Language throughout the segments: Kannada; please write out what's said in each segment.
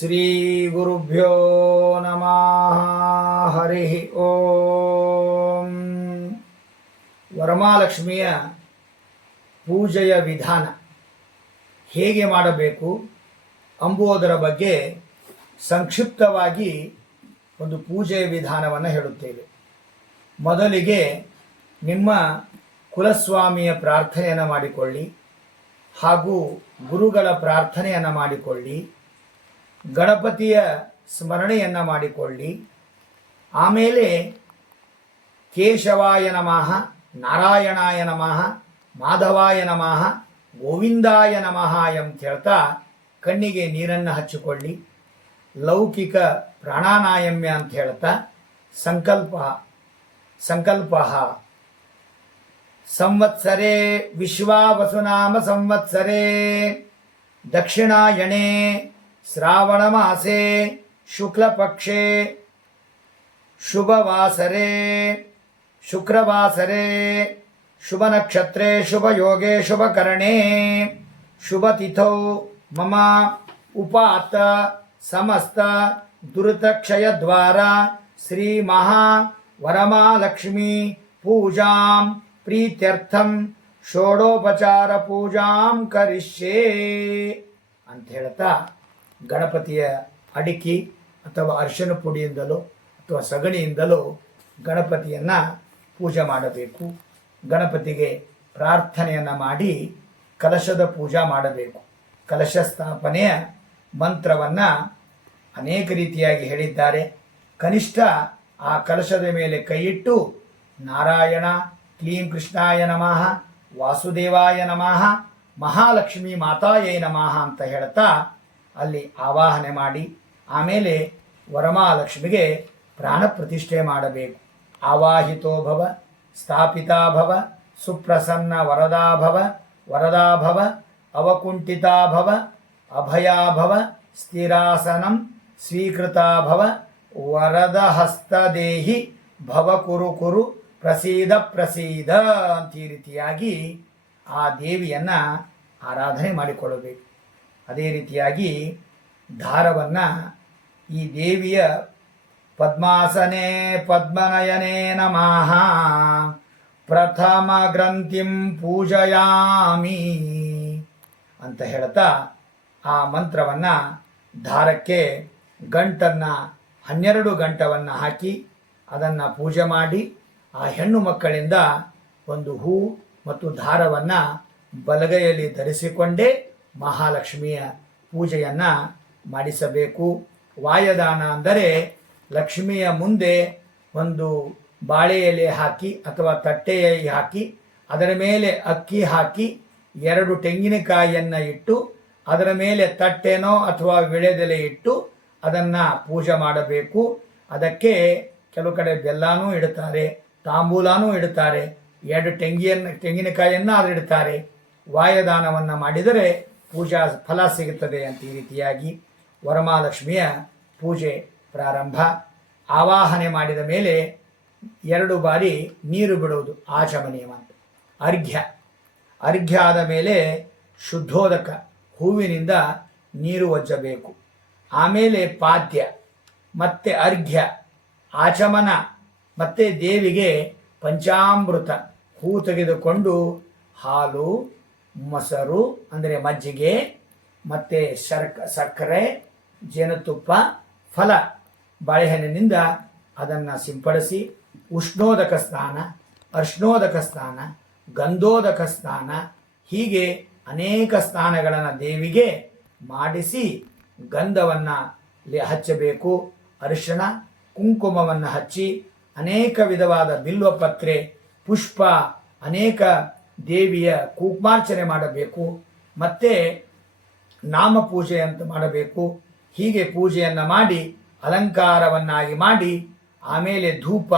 ಶ್ರೀ ಗುರುಭ್ಯೋ ನಮಃ. ಹರಿ ಓಂ. ವರಮಹಾಲಕ್ಷ್ಮಿಯ ಪೂಜೆಯ ವಿಧಾನ ಹೇಗೆ ಮಾಡಬೇಕು ಎಂಬುದರ ಬಗ್ಗೆ ಸಂಕ್ಷಿಪ್ತವಾಗಿ ಒಂದು ಪೂಜೆಯ ವಿಧಾನವನ್ನು ಹೇಳುತ್ತೇವೆ. ಮೊದಲಿಗೆ ನಿಮ್ಮ ಕುಲಸ್ವಾಮಿಯ ಪ್ರಾರ್ಥನೆಯನ್ನು ಮಾಡಿಕೊಳ್ಳಿ, ಹಾಗೂ ಗುರುಗಳ ಪ್ರಾರ್ಥನೆಯನ್ನು ಮಾಡಿಕೊಳ್ಳಿ, ಗಣಪತಿಯ ಸ್ಮರಣೆಯನ್ನು ಮಾಡಿಕೊಳ್ಳಿ. ಆಮೇಲೆ ಕೇಶವಾಯ ನಮಃ, ನಾರಾಯಣಾಯ ನಮಃ, ಮಾಧವಾಯ ನಮಃ, ಗೋವಿಂದಾಯ ನಮಃ ಅಂತ ಹೇಳ್ತಾ ಕಣ್ಣಿಗೆ ನೀರನ್ನು ಹಚ್ಚಿಕೊಳ್ಳಿ. ಲೌಕಿಕ ಪ್ರಾಣಾನಾಯಮ್ಯ ಅಂತ ಹೇಳ್ತಾ ಸಂಕಲ್ಪ ಸಂವತ್ಸರೇ ವಿಶ್ವಾವಸುನಾಮ ಸಂವತ್ಸರೇ ದಕ್ಷಿಣಾಯಣೆ ಶ್ರಾವಣ ಮಾಸೆ ಶುಕ್ಲಪಕ್ಷೆ ಶುಭವಾಸರೆ ಶುಕ್ರವಾಸರೆ ಶುಭ ನಕ್ಷತ್ರೆ ಶುಭ ಯೋಗೆ ಶುಭ ಕರಣೆ ಶುಭ ತಿಥೌ ಮಮ ಉಪಾತ್ತ ಸಮಸ್ತ ದುರಿತಕ್ಷಯ ದ್ವಾರ ಶ್ರೀ ಮಹಾ ವರಮಹಾಲಕ್ಷ್ಮಿ ಪೂಜಾಂ ಪ್ರೀತ್ಯರ್ಥಂ ಷೋಡೋಪಚಾರ ಪೂಜಾಂ ಕರಿಷ್ಯೆ ಅಂತ ಹೇಳ್ತಾ ಗಣಪತಿಯ ಅಡಿಕೆ ಅಥವಾ ಅರಿಶಿನ ಪುಡಿಯಿಂದಲೋ ಅಥವಾ ಸಗಣಿಯಿಂದಲೋ ಗಣಪತಿಯನ್ನು ಪೂಜೆ ಮಾಡಬೇಕು. ಗಣಪತಿಗೆ ಪ್ರಾರ್ಥನೆಯನ್ನು ಮಾಡಿ ಕಲಶದ ಪೂಜಾ ಮಾಡಬೇಕು. ಕಲಶ ಸ್ಥಾಪನೆಯ ಮಂತ್ರವನ್ನು ಅನೇಕ ರೀತಿಯಾಗಿ ಹೇಳಿದ್ದಾರೆ. ಕನಿಷ್ಠ ಆ ಕಲಶದ ಮೇಲೆ ಕೈಯಿಟ್ಟು ನಾರಾಯಣ ಕ್ಲೀಂ ಕೃಷ್ಣಾಯ ನಮಃ, ವಾಸುದೇವಾಯ ನಮಃ, ಮಹಾಲಕ್ಷ್ಮಿ ಮಾತಾಯೇ ನಮಃ ಅಂತ ಹೇಳ್ತಾ ಅಲ್ಲಿ ಆವಾಹನೆ ಮಾಡಿ ಆಮೇಲೆ ವರಮಹಾಲಕ್ಷ್ಮಿಗೆ ಪ್ರಾಣ ಪ್ರತಿಷ್ಠೆ ಮಾಡಬೇಕು. ಆವಾಹಿತೋ ಭವ, ಸ್ಥಾಪಿತಾ ಭವ, ಸುಪ್ರಸನ್ನ ವರದಾ ಭವ, ವರದಾ ಭವ, ಅವಕುಂಠಿತಾ ಭವ, ಅಭಯಾ ಭವ, ಸ್ಥಿರಾಸನಂ ಸ್ವೀಕೃತಾ ಭವ, ವರದ ಹಸ್ತದೇಹಿ ಭವ ಕುರು ಕುರು ಪ್ರಸೀದ ಪ್ರಸೀದ ಅಂತ ಈ ರೀತಿಯಾಗಿ ಆ ದೇವಿಯನ್ನು ಆರಾಧನೆ ಮಾಡಿಕೊಳ್ಳಬೇಕು. ಅದೇ ರೀತಿಯಾಗಿ ದಾರವನ್ನು ಈ ದೇವಿಯ ಪದ್ಮಾಸನೆ ಪದ್ಮನಯನೇ ನಮಃ ಪ್ರಥಮ ಗ್ರಂಥಿಂ ಪೂಜಯಾಮಿ ಅಂತ ಹೇಳ್ತಾ ಆ ಮಂತ್ರವನ್ನು ದಾರಕ್ಕೆ ಗಂಟನ್ನು 12 ಗಂಟವನ್ನು ಹಾಕಿ ಅದನ್ನು ಪೂಜೆ ಮಾಡಿ ಆ ಹೆಣ್ಣು ಮಕ್ಕಳಿಂದ ಒಂದು ಹೂ ಮತ್ತು ದಾರವನ್ನು ಬಲಗೈಯಲ್ಲಿ ಧರಿಸಿಕೊಂಡೇ ಮಹಾಲಕ್ಷ್ಮಿಯ ಪೂಜೆಯನ್ನು ಮಾಡಿಸಬೇಕು. ವಾಯದಾನ ಅಂದರೆ ಲಕ್ಷ್ಮಿಯ ಮುಂದೆ ಒಂದು ಬಾಳೆ ಎಲೆ ಹಾಕಿ ಅಥವಾ ತಟ್ಟೆಯ ಹಾಕಿ ಅದರ ಮೇಲೆ ಅಕ್ಕಿ ಹಾಕಿ 2 ತೆಂಗಿನಕಾಯಿಯನ್ನು ಇಟ್ಟು ಅದರ ಮೇಲೆ ತಟ್ಟೆನೋ ಅಥವಾ ವಿಳೆದೆಲೆ ಇಟ್ಟು ಅದನ್ನು ಪೂಜೆ ಮಾಡಬೇಕು. ಅದಕ್ಕೆ ಕೆಲವು ಕಡೆ ಬೆಲ್ಲನೂ ಇಡುತ್ತಾರೆ, ತಾಂಬೂಲನೂ ಇಡುತ್ತಾರೆ, 2 ತೆಂಗಿನಕಾಯಿಯನ್ನು ಆದರೂ ಇಡುತ್ತಾರೆ. ವಾಯದಾನವನ್ನು ಮಾಡಿದರೆ ಪೂಜಾ ಫಲ ಸಿಗುತ್ತದೆ ಅಂತ ಈ ರೀತಿಯಾಗಿ ವರಮಹಾಲಕ್ಷ್ಮಿಯ ಪೂಜೆ ಪ್ರಾರಂಭ. ಆವಾಹನೆ ಮಾಡಿದ ಮೇಲೆ 2 ಬಾರಿ ನೀರು ಬಿಡುವುದು ಆಚಮನೀಯ ಅಂತ. ಅರ್ಘ್ಯ ಆದ ಮೇಲೆ ಶುದ್ಧೋದಕ ಹೂವಿನಿಂದ ನೀರು ಒಜ್ಜಬೇಕು. ಆಮೇಲೆ ಪಾದ್ಯ, ಮತ್ತೆ ಅರ್ಘ್ಯ, ಆಚಮನ, ಮತ್ತೆ ದೇವಿಗೆ ಪಂಚಾಮೃತ ಹೂ ತೆಗೆದುಕೊಂಡು ಹಾಲು, ಮೊಸರು ಅಂದರೆ ಮಜ್ಜಿಗೆ, ಮತ್ತು ಸಕ್ಕರೆ, ಜೇನುತುಪ್ಪ, ಫಲ, ಬಾಳೆಹಣ್ಣಿನಿಂದ ಅದನ್ನು ಸಿಂಪಡಿಸಿ ಉಷ್ಣೋದಕ ಸ್ನಾನ, ಅರ್ಷ್ಣೋದಕ ಸ್ನಾನ, ಗಂಧೋದಕ ಸ್ನಾನ, ಹೀಗೆ ಅನೇಕ ಸ್ನಾನಗಳನ್ನು ದೇವಿಗೆ ಮಾಡಿಸಿ ಗಂಧವನ್ನು ಹಚ್ಚಬೇಕು. ಅರಿಶಿಣ ಕುಂಕುಮವನ್ನು ಹಚ್ಚಿ ಅನೇಕ ವಿಧವಾದ ಬಿಲ್ವಪತ್ರೆ, ಪುಷ್ಪ, ಅನೇಕ ದೇವಿಯ ಕುಂಕುಮಾರ್ಚನೆ ಮಾಡಬೇಕು. ಮತ್ತು ನಾಮಪೂಜೆ ಅಂತ ಮಾಡಬೇಕು. ಹೀಗೆ ಪೂಜೆಯನ್ನು ಮಾಡಿ ಅಲಂಕಾರವನ್ನಾಗಿ ಮಾಡಿ ಆಮೇಲೆ ಧೂಪ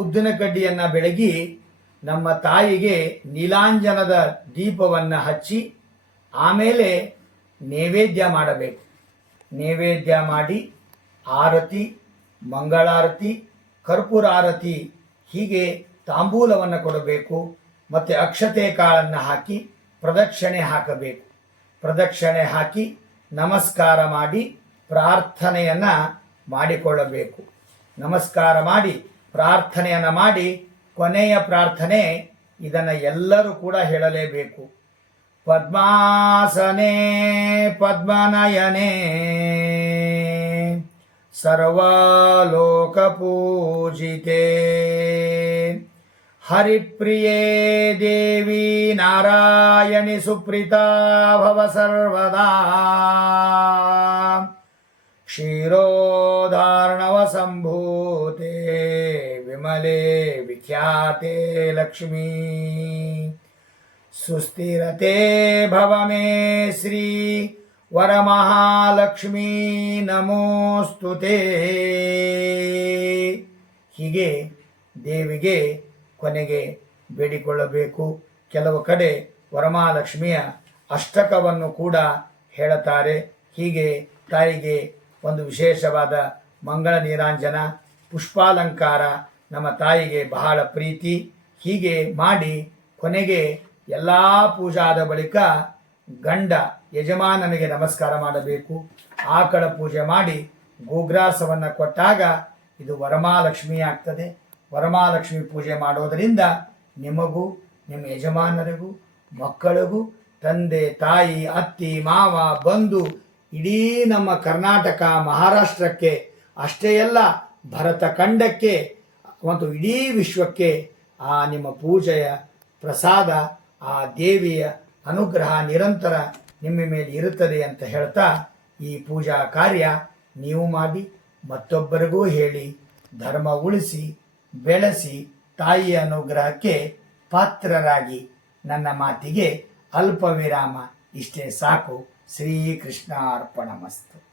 ಉದ್ದಿನ ಕಡ್ಡಿಯನ್ನು ಬೆಳಗಿ ನಮ್ಮ ತಾಯಿಗೆ ನೀಲಾಂಜನದ ದೀಪವನ್ನು ಹಚ್ಚಿ ಆಮೇಲೆ ನೈವೇದ್ಯ ಮಾಡಬೇಕು. ನೈವೇದ್ಯ ಮಾಡಿ ಆರತಿ, ಮಂಗಳಾರತಿ, ಕರ್ಪೂರ ಆರತಿ, ಹೀಗೆ ತಾಂಬೂಲವನ್ನು ಕೊಡಬೇಕು. ಮತ್ತು ಅಕ್ಷತೆ ಕಾಳನ್ನು ಹಾಕಿ ಪ್ರದಕ್ಷಿಣೆ ಹಾಕಬೇಕು. ಪ್ರದಕ್ಷಿಣೆ ಹಾಕಿ ನಮಸ್ಕಾರ ಮಾಡಿ ಪ್ರಾರ್ಥನೆಯನ್ನು ಮಾಡಿಕೊಳ್ಳಬೇಕು. ನಮಸ್ಕಾರ ಮಾಡಿ ಪ್ರಾರ್ಥನೆಯನ್ನು ಮಾಡಿ ಕೊನೆಯ ಪ್ರಾರ್ಥನೆ ಇದನ್ನು ಎಲ್ಲರೂ ಕೂಡ ಹೇಳಲೇಬೇಕು. ಪದ್ಮಾಸನೆ ಪದ್ಮನಯನೆ ಸರ್ವಲೋಕಪೂಜಿತೆ ಹರಿಪ್ರಿಯೇ ದೇವಿ ನಾರಾಯಣಿ ಸುಪ್ರೀತಾ ಭವ ಸರ್ವದಾ ಕ್ಷೀರೋದಾರ್ಣವ ಸಂಭೂತೆ ವಿಮಲೆ ವಿಖ್ಯಾತೆ ಲಕ್ಷ್ಮೀ ಸುಸ್ಥಿರತೆ ಭವ ಮೇ ಶ್ರೀ ವರಮಹಾಲಕ್ಷ್ಮೀ ನಮೋಸ್ತುತೇ. ಹೀಗೆ ದೇವಿಗೆ ಕೊನೆಗೆ ಬೇಡಿಕೊಳ್ಳಬೇಕು. ಕೆಲವು ಕಡೆ ವರಮಹಾಲಕ್ಷ್ಮಿಯ ಅಷ್ಟಕವನ್ನು ಕೂಡ ಹೇಳುತ್ತಾರೆ. ಹೀಗೆ ತಾಯಿಗೆ ಒಂದು ವಿಶೇಷವಾದ ಮಂಗಳ ನೀರಾಂಜನ ಪುಷ್ಪಾಲಂಕಾರ ನಮ್ಮ ತಾಯಿಗೆ ಬಹಳ ಪ್ರೀತಿ. ಹೀಗೆ ಮಾಡಿ ಕೊನೆಗೆ ಎಲ್ಲ ಪೂಜಾದ ಬಳಿಕ ಗಂಡ ಯಜಮಾನನಿಗೆ ನಮಸ್ಕಾರ ಮಾಡಬೇಕು. ಆಕಳ ಪೂಜೆ ಮಾಡಿ ಗೋಗ್ರಾಸವನ್ನು ಕೊಟ್ಟಾಗ ಇದು ವರಮಹಾಲಕ್ಷ್ಮಿ ಆಗ್ತದೆ. ವರಮಹಾಲಕ್ಷ್ಮಿ ಪೂಜೆ ಮಾಡೋದರಿಂದ ನಿಮಗೂ ನಿಮ್ಮ ಯಜಮಾನರಿಗೂ ಮಕ್ಕಳಿಗೂ ತಂದೆ ತಾಯಿ ಅತ್ತಿ ಮಾವ ಬಂಧು ಇಡೀ ನಮ್ಮ ಕರ್ನಾಟಕ ಮಹಾರಾಷ್ಟ್ರಕ್ಕೆ ಅಷ್ಟೇ ಅಲ್ಲ ಭರತ ಖಂಡಕ್ಕೆ ಮತ್ತು ಇಡೀ ವಿಶ್ವಕ್ಕೆ ಆ ನಿಮ್ಮ ಪೂಜೆಯ ಪ್ರಸಾದ ಆ ದೇವಿಯ ಅನುಗ್ರಹ ನಿರಂತರ ನಿಮ್ಮ ಮೇಲೆ ಇರುತ್ತದೆ ಅಂತ ಹೇಳ್ತಾ ಈ ಪೂಜಾ ಕಾರ್ಯ ನೀವು ಮಾಡಿ ಮತ್ತೊಬ್ಬರಿಗೂ ಹೇಳಿ ಧರ್ಮ ಉಳಿಸಿ ಬೆಳೆಸಿ ತಾಯಿಯ ಅನುಗ್ರಹಕ್ಕೆ ಪಾತ್ರರಾಗಿ. ನನ್ನ ಮಾತಿಗೆ ಅಲ್ಪ ವಿರಾಮ ಇಷ್ಟೇ ಸಾಕು. ಶ್ರೀಕೃಷ್ಣ ಅರ್ಪಣಮಸ್ತು.